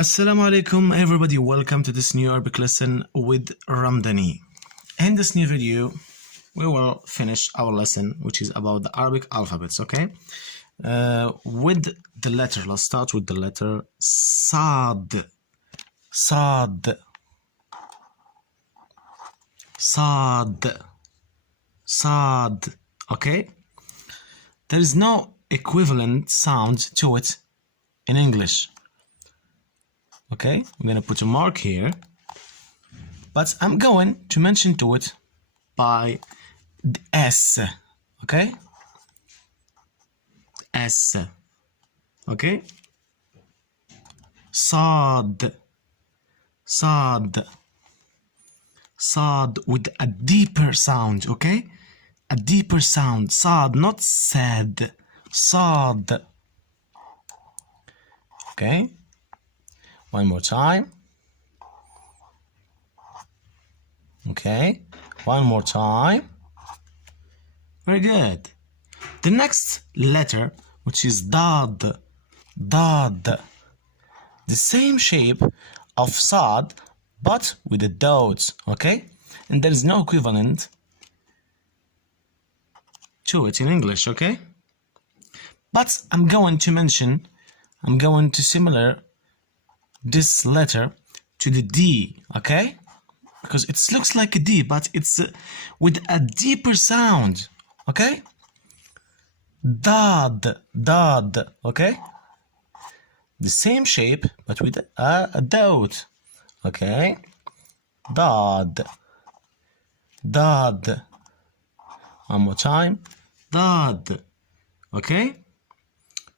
Assalamu alaikum everybody, welcome to this new Arabic lesson with Ramdani. In this new video we will finish our lesson which is about the Arabic alphabets, okay? With the letter, let's start with the letter Sad. Sad. Sad. Sad. Okay? There is no equivalent sound to it in English. Okay, I'm gonna put a mark here, but I'm going to mention to it by the S. Okay, S. Okay, Sad, Sad, Sad with a deeper sound. Okay, a deeper sound. Sad, not sad. Sad. Okay. One more time. Okay. One more time. Very good. The next letter, which is Dad. Dad. The same shape of Sad, but with the dots. Okay? And there is no equivalent to it in English. Okay? But I'm going to similar this letter to the D, okay? Because it looks like a D, but it's with a deeper sound, okay? Dad, dad, okay? The same shape, but with a dot, okay? Dad, dad. One more time, dad, okay?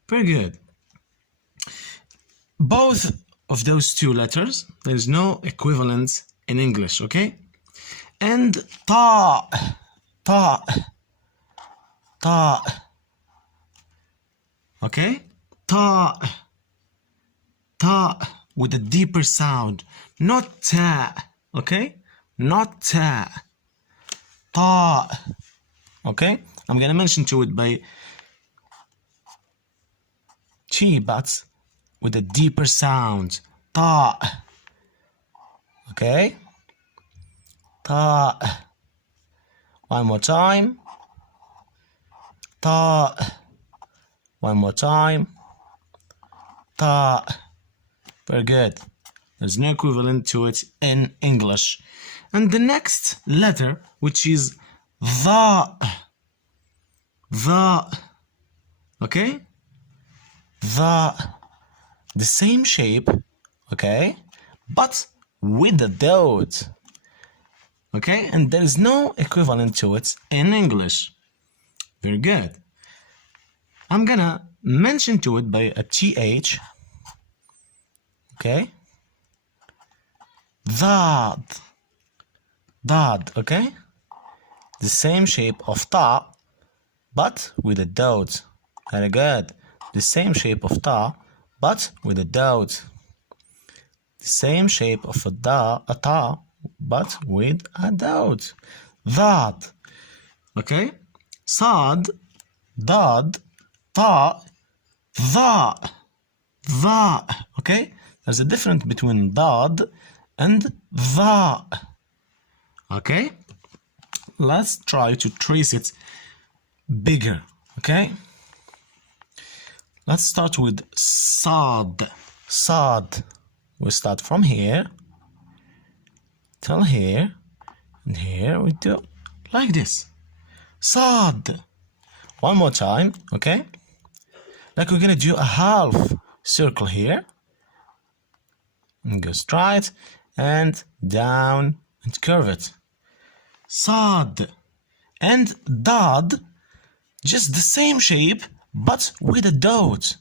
Very good. Both of those two letters, there is no equivalent in English, okay? And ta, ta, ta, okay? Ta, ta with a deeper sound, not ta, okay? Not ta, ta, okay? I'm gonna mention to it by chi, but with a deeper sound. Ta. Okay? Ta. One more time. Ta. One more time. Ta. Very good. There's no equivalent to it in English. And the next letter, which is the. The. Okay? The same shape, okay, but with the dot, okay, and there is no equivalent to it in English. Very good. I'm gonna mention to it by a th, okay, dad, okay, the same shape of ta, but with a dot. Very good. The same shape of ta, but with a dot. The same shape of a ta, but with a dot. That. Okay? Sad, dad, ta, the. Okay? There's a difference between dad and the. Okay? Let's try to trace it bigger. Okay? Let's start with Sad. Sad. We start from here till here, and here we do like this. Sad. One more time, okay? Like we're gonna do a half circle here, and go straight and down and curve it. Sad. And dad, just the same shape, but with a dot.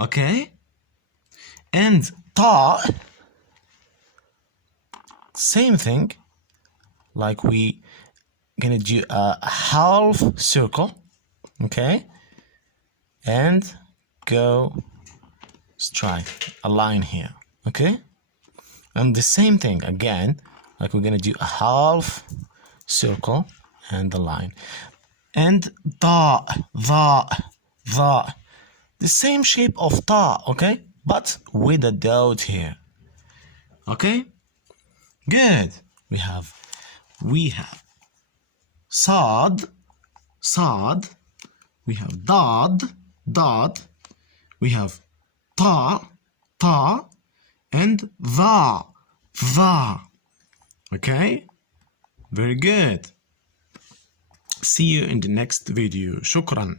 Okay? And ta, same thing, like we gonna do a half circle, okay? And go straight, a line here, okay? And the same thing again, like we're gonna do a half circle and the line. And the same shape of ta, okay? but with a dot here. Okay, good. We have صاد, we have ضاد, we have طا, and ظا. Okay, very good. See you in the next video. شكرا.